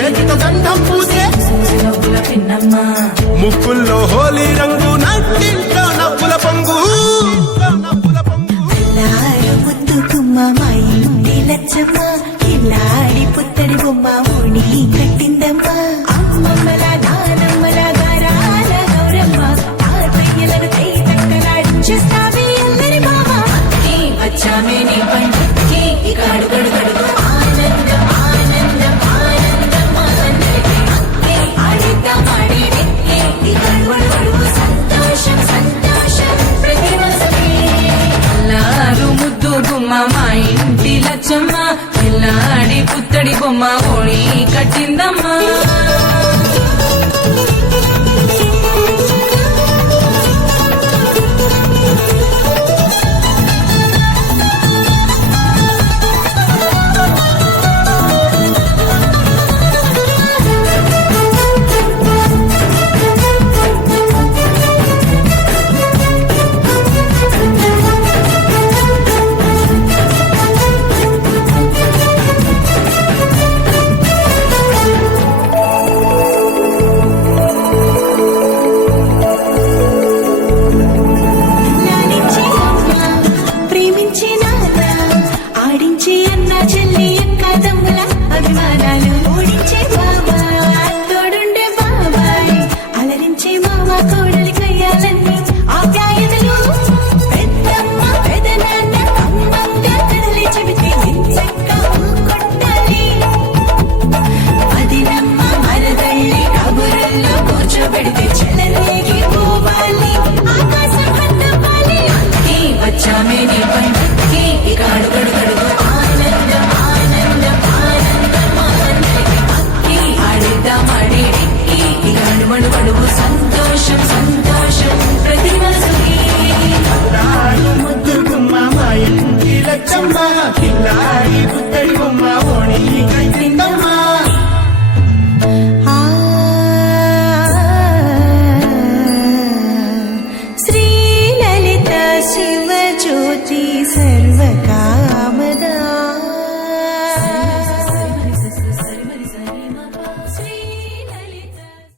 చేతితో గంధం పూసే. ముక్కుల్లో హోలీ రంగు నట్టింట్లో నవ్వుల పొంగు. లచ్చమ్మ. పుత్తడి బొమ్మ ముడి కట్టిందమ్మ. ముద్దు గుమ్మ మా ఇంటి లచ్చమ్మ పిల్లాడి పుత్తడి బొమ్మ ఓడి కట్టిందమ్మా తెచ్చమ్మా కిల్లారి పుత్తడి బొమ్మ ఓణి కట్టిందమ్మా శ్రీలలిత శివ